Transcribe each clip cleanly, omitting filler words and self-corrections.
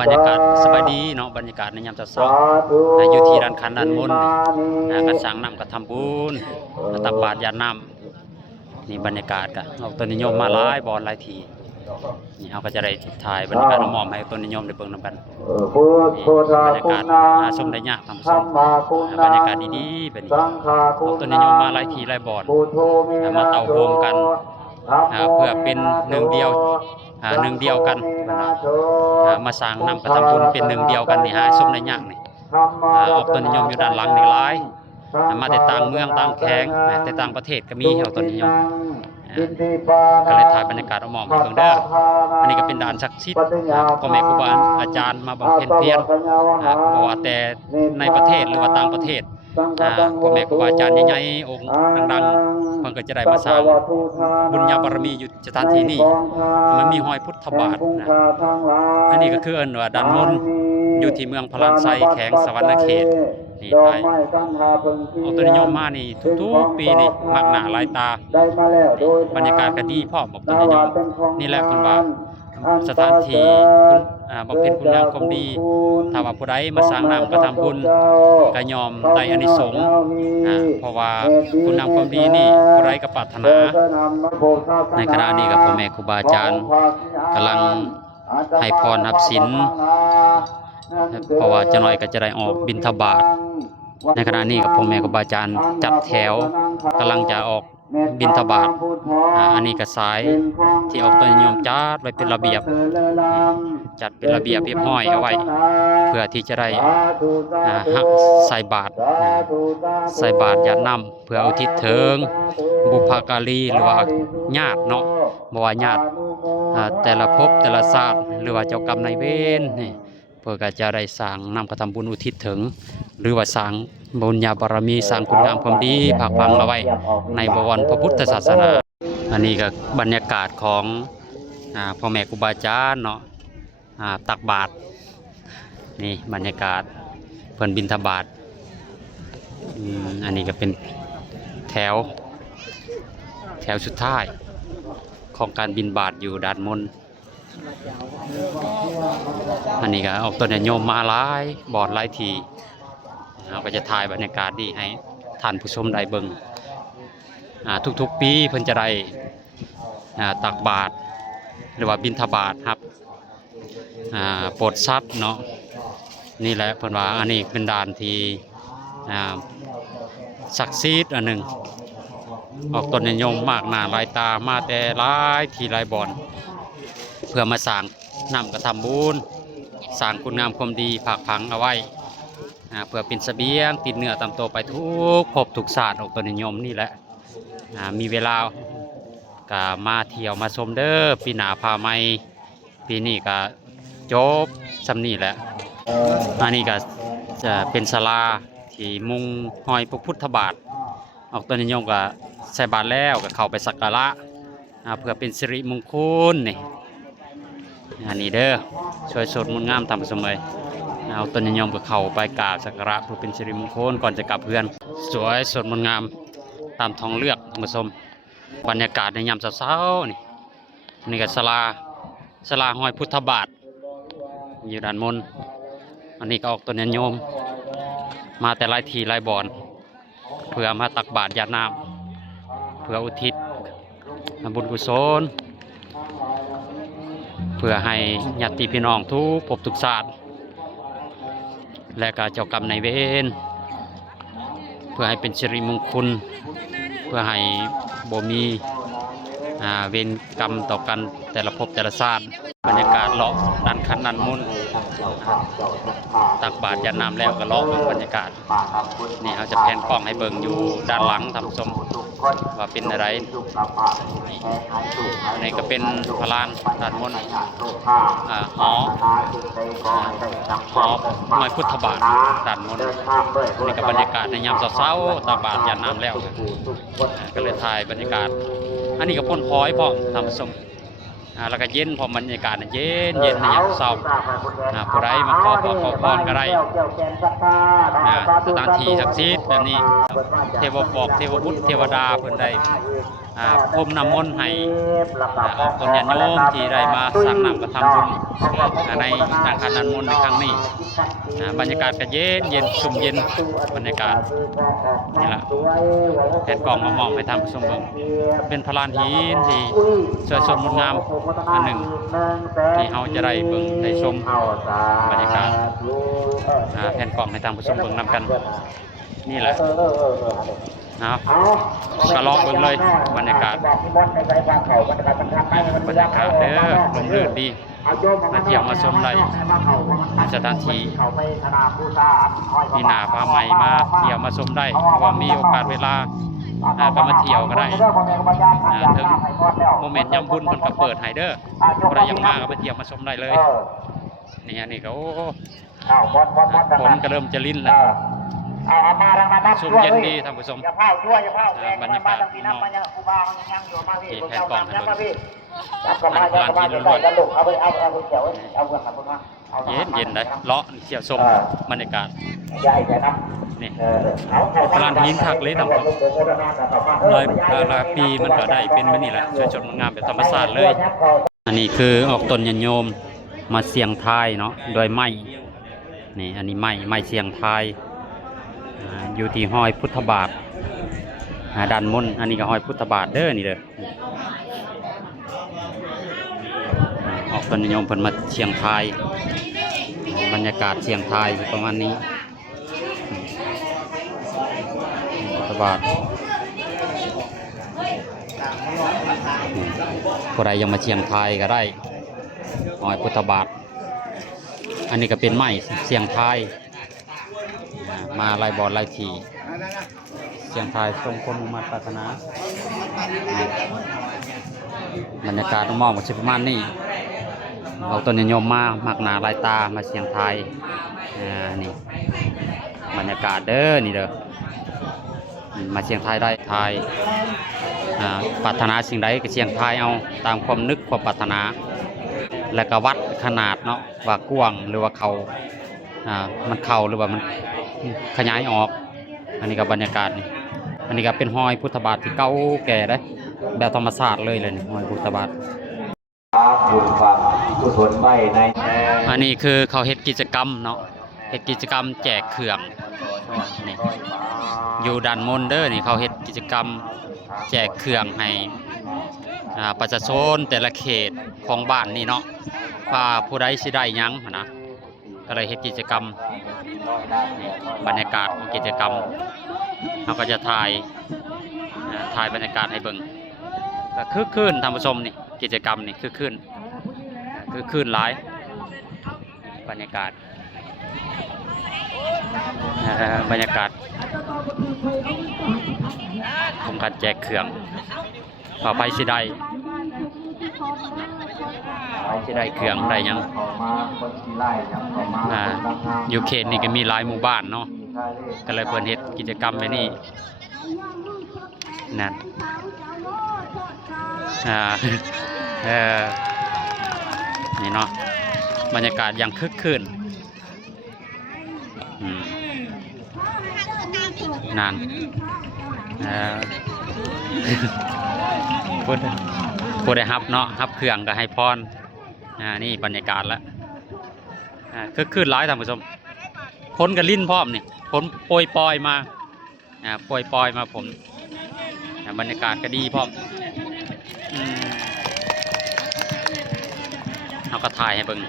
บรรยากาศสบายดีเนาะบรรยากาศในยามเช้าๆอยู่ที่ร้านคันด้านมนต์กระสังน้ำกระทำบุญตักบาตรยาน้ำนี่บรรยากาศกะเอาต้นนิยมมาหลายบอลหลายทีนี่เขาก็จะได้ถ่ายบรรยากาศมอมให้ต้นนิยมได้เบิ่งนำกันบรรยากาศหาชมได้ยากทำชมบรรยากาศดีๆแบบนี้เอาต้นนิยมมาหลายทีหลายบอลมาเต่าโฮมกันเพื่อเป็นหนึ่งเดียวกันมาสร้างนำกระทำบุญเป็นหนึ่งเดียวกันนี่หาชมได้ยากนี่ออกต้นนิยมอยู่ด้านหลังนี่หลายมาแต่ต่างเมืองต่างแข้งแต่ต่างประเทศก็มีเอาต้นนิยมก็เลยถ่ายบรรยากาศเอาหมอมให้เบิ่งเด้ออันนี้ก็เป็นด่านศักดิ์สิทธิ์พ่อแม่ครูบาอาจารย์มาบำเพ็ญเพียรบ่ว่าแต่ในประเทศหรือว่าต่างประเทศพ่อแม่ครูบาอาจารย์ใหญ่ๆองค์ดังๆเพิ่นก็จะได้มาสร้างบุญญาบารมีอยู่สถานที่นี้มันมีหอยพุทธบาทอันนี้ก็คือเอิ้นว่าด่านมนต์อยู่ที่เมืองพลานไซแขวงสะวรรณเขตนี่ไทยเอาต้นนิยมมานี่ทุกๆปีนี่มักหน้าหลายตาบรรยากาศก็ดีพร้อมบอกต้นนิยมนี่แหละเพิ่นว่าสถานที่บำเพ็ญคุณงามความดีถ้าว่าผู้ใดมาสร้างน้ำกระทำบุญก็ยอมได้อานิสงส์เพราะว่าคุณงามความดีนี่ผู้ใดก็ปรารถนาในขณะนี้กับพ่อแม่ครูบาอาจารย์กำลังให้พรรับศีลเพราะว่าจะน้อยก็จะได้ออกบิณฑบาตในขณะนี้กับพ่อแม่ครูบาอาจารย์จัดแถวกำลังจะออกบิณฑบาตอันนี้ก็สายที่ออกต้นนิยมจัดไว้เป็นระเบียบจัดเป็นระเบียบเรียบร้อยเอาไว้เพื่อที่จะได้ใส่บาตรญาตินำเพื่ออุทิศถึงบุพการีหรือว่าญาติเนาะบ่ว่าญาติแต่ละภพแต่ละชาติหรือว่าเจ้ากรรมนายเวรนี่เพื่อก็จะได้สร้างนำกระทำบุญอุทิศถึงหรือว่าสร้างบุญญาบารมีสร้างคุณงามความดีภาคพังเอาไว้ในบวรพระพุทธศาสนาอันนี้ก็บรรยากาศของพ่อแม่ครูบาอาจารย์เนาะตักบาตรนี่บรรยากาศเพิ่นบิณฑบาตอันนี้ก็เป็นแถวสุดท้ายของการบิณฑบาตอยู่ด้านมนอันนี้ก็ออกต้นนิยมมาหลายบอดหลายทีเราก็จะถ่ายบรรยากาศดีให้ท่านผู้ชมได้เบิ่งทุกๆปีเพิ่นจะได้ตักบาตรหรือว่าบิณฑบาตครับโปรดทรัพย์เนาะนี่แหละเพิ่นว่าอันนี้เป็นด่านที่ศักดิ์สิทธิ์อันหนึ่งออกต้นนิยมมากหน้าหลายตามาแต่หลายที่หลายบ่อนเพื่อมาสร้างนำกระทำบุญสร้างคุณงามความดีภาคพังเอาไว้เพื่อเป็นเสบียงติดเนื้อตามตัวไปทุกภพทุกศาสตร์ออกต้นนิยมนี่แหละมีเวลาก็มาเที่ยวมาชมเด้อปีหน้าพาใหม่ปีนี้ก็จบสำนี่แหละอันนี้ก็จะเป็นศาลาที่มุงห้อยพระพุทธบาทออกต้นนิยมก็ใส่บาตรแล้วก็เข้าไปสักการะเพื่อเป็นสิริมงคลนี่อันนี้เด้อช่วยสดมนต์งามทำเสมอเอาต้นนิยมก็เข้าไปกราบสักการะเพื่อเป็นสิริมงคลก่อนจะกลับเพื่อนสวยสดมนต์งามตามท้องเลือกท่านผู้ชมบรรยากาศในยามเช้าๆนี่ก็ศาลาห้อยพุทธบาทอยู่ด้านมนอันนี้ก็ออกต้นนิยมมาแต่หลายทีหลายบ่อนเพื่อมาตักบาตรญาติน้ำเพื่ออุทิศบุญกุศลเพื่อให้ญาติพี่น้องทุกภพทุกชาติและก็เจ้ากรรมนายเวรเพื่อให้เป็นสิริมงคลเพื่อให้บ่มีเวรกรรมต่อกันแต่ละภพแต่ละชาติบรรยากาศเลาะด้านคันด้านมุนตักบาตรญาติน้ำแล้วก็เลาะเบิ่งบรรยากาศนี่เขาจะแผนกล้องให้เบิ่งอยู่ด้านหลังทำชมว่าเป็นอะไรนี่ก็เป็นพลานด้านมนหอหอยพุทธบาทด้านมนนี่ก็บรรยากาศในยามเช้าๆตักบาตรญาติน้ำแล้วก็เลยถ่ายบรรยากาศอันนี้ก็พ่นพลอยพร้อมทำชมแล้วก็เย็นพอบรรยากาศเย็นในยามเช้าผู้ใดมาขอพรก็ได้สถานที่ศักดิ์สิทธิ์แบบนี้เทวบุตรเทวดาเพิ่นได้ พรมน้ำมนต์ให้ออกตนญาติโยมที่ได้มาสั่งนำกระทำบุญในทางคันด้านมนต์ในครั้งนี้บรรยากาศก็เย็นเย็นชุ่มเย็นบรรยากาศนี่แหละแผ่นกล่องมามอบให้ทางผู้ชมเบิ่งเป็นพลานหินที่สวยสดงดงามอันหนึ่งที่เราจะได้เบิ่งได้ชมบรรยากาศแผ่นกล่องให้ทางผู้ชมเบิ่งนำกันนี่แหละเอาก็ลองเบิ่งเลยบรรยากาศเด้อลมรื่นดีมาเที่ยวมาชมได้สถานที่มีหน้าพาใหม่มาเที่ยวมาชมได้ว่ามีโอกาสเวลาก็มาเที่ยวก็ได้ถึงโมเมนต์ยำบุญมันก็เปิดให้เด้อใครยังมาก็มาเที่ยวมาชมได้เลยนี่ก็โอ้ฝนก็เริ่มจะลิ้นแล้วชมเย็นดีท่านผู้ชมบรรยากาศที่แผ่นกล่องให้เบิ่งร้านที่ล้วนๆเย็นได้เลาะเที่ยวชมบรรยากาศนี่ร้านหินคักเลยท่านผู้ชมรายปีมันก็ได้เป็นแบบนี้แหละสวยสดงามแบบธรรมชาติเลยอันนี้คือออกต้นยันโยมมาเสียงทายเนาะโดยไม้นี่อันนี้ไม้เสียงทายอยู่ที่ห้อยพุทธบาทด้านมนอันนี้ก็ห้อยพุทธบาทเด้อนี่เด้อออกต้นยันโยมเพิ่นมาเสียงทายบรรยากาศเสียงทายประมาณนี้พุทธบาทผู้ใดยังมาเชียงทายก็ได้หอยพุทธบาทอันนี้ก็เป็นไม้เสียงทายมาลายบอลลายทีเสียงทายทรงคนมุ่งมั่นปรารถนาบรรยากาศมองมาชิประมาณนี้เอาต้นนิยมมาหมักหนาลายตามาเสียงทายนี่บรรยากาศเด้อนี่เด้อมาเสียงทายได้ทายปรารถนาสิ่งใดก็เสียงทายเอาตามความนึกความปรารถนาแล้วก็วัดขนาดเนาะว่ากว้างหรือว่าเขามันเข่าหรือว่ามันขยายออกอันนี้ก็บรรยากาศนี่อันนี้ก็เป็นห้อยพุทธบาทที่เก่าแก่ได้แบบธรรมศาสตร์เลยนี่ห้อยพุทธบาทอันนี้คือเขาเฮ็ดกิจกรรมเนาะเฮ็ดกิจกรรมแจกเครื่องนี่อยู่ด้านมนเด้อนี่เขาเฮ็ดกิจกรรมแจกเครื่องให้ประชาชนแต่ละเขตของบ้านนี่เนาะว่าผู้ใดสิได้ยังนะก็เลยเฮ็ดกิจกรรมบรรยากาศของกิจกรรมเราก็จะถ่ายบรรยากาศให้เบิ่งก็คึกคืนท่านผู้ชมนี่กิจกรรมนี่คึกคืนหลายบรรยากาศของการแจกเครื่องต่อไปสิได้เครื่องได้ยังอยู่เขตนี่ก็มีหลายหมู่บ้านเนาะก็เลยเพิ่นเฮ็ดกิจกรรมแบบนี้นั่นนี่เนาะบรรยากาศอย่างคึกคืนนั่นพูดได้ฮับเนาะฮับเครื่องก็ให้พรนี่บรรยากาศแล้วคึกคืนหลายท่านผู้ชมพ้นกับลิ้นพร้อมนี่พ้นโปรยปอยมาโปรยปอยมาผมบรรยากาศก็ดีพร้อมเราก็ถ่ายให้เบิ่ง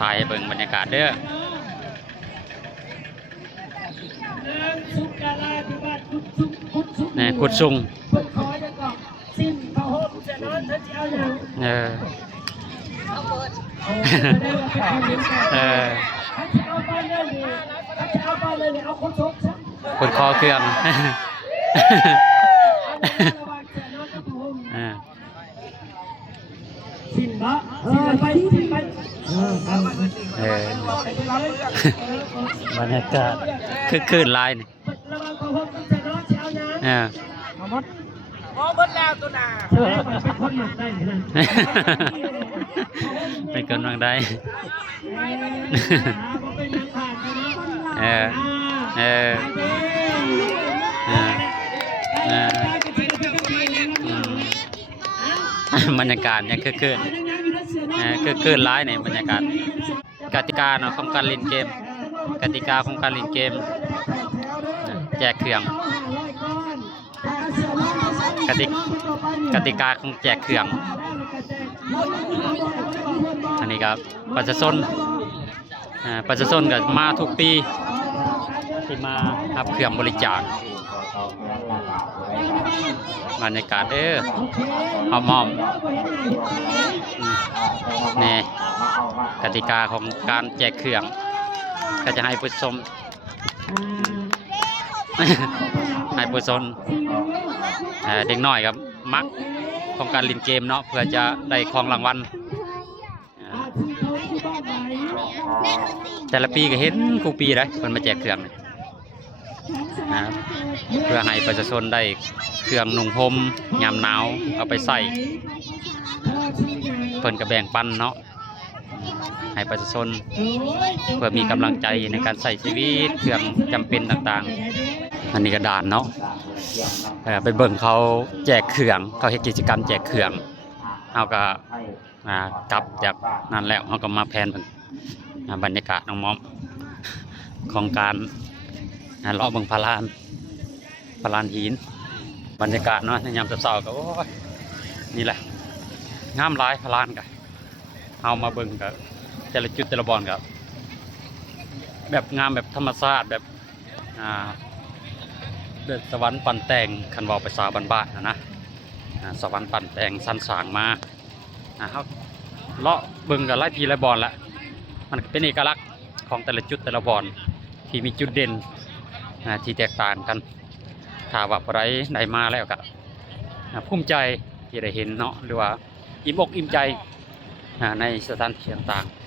ถ่ายให้เบิ่งบรรยากาศเด้อนี่กุดซุงคนคอเครื่องบรรยากาศคือคืนลายนี่เป็นคนบางได้ เออบรรยากาศเนี่ยคือร้ายในบรรยากาศกติกาเนาะของการเล่นเกมกติกาของการเล่นเกมแจกเครื่องกติกติกาของแจกเครื่องอันนี้ครับประชาชนก็มาทุกปีที่มารับเครื่องบริจาคบรรยากาศหอมนี่กติกาของการแจกเครื่องก็จะให้ผู้ชม ให้ผู้ชมเด็กน้อยครับมักของการเล่นเกมเนาะเพื่อจะได้ของรางวัลแต่ละปีก็เห็นกูปีเลยคนมาแจกเครื่องนะเพื่อให้ประชาชนได้เครื่องนุ่งห่มยามหนาวเอาไปใส่เพิ่นก็แบ่งปันเนาะให้ประชาชนเพื่อมีกำลังใจในการใส่ชีวิตเครื่องจำเป็นต่างๆอันนี้ก็ด่านเนาะไปเบิ่งเขาแจกเครื่องเขาเฮ็ดกิจกรรมแจกเครื่องเอาก็กลับจากนั่นแล้วเขาก็มาแพนบรรยากาศน้องมอมของการเลาะเบิ่งพลานหินบรรยากาศเนาะในยามเช้าๆก็โอ้ยนี่แหละงามหลายพลานกันเอามาเบิ่งกับแต่ละจุดแต่ละบอลครับแบบงามแบบธรรมชาติแบบสวรรค์ปั่นแต่งคันบอกไปสาวบ้านๆนะสวรรค์ปั่นแต่งสันสางมาเขาเลาะเบิ่งกับไล่พีไล่บอลละมันเป็นเอกลักษณ์ของแต่ละจุดแต่ละบอลที่มีจุดเด่นที่แตกต่างกันถ้าว่าอะไรได้มาแล้วก็ภูมิใจที่ได้เห็นเนาะหรือว่าอิ่มอกอิ่มใจในสถานที่ต่างๆ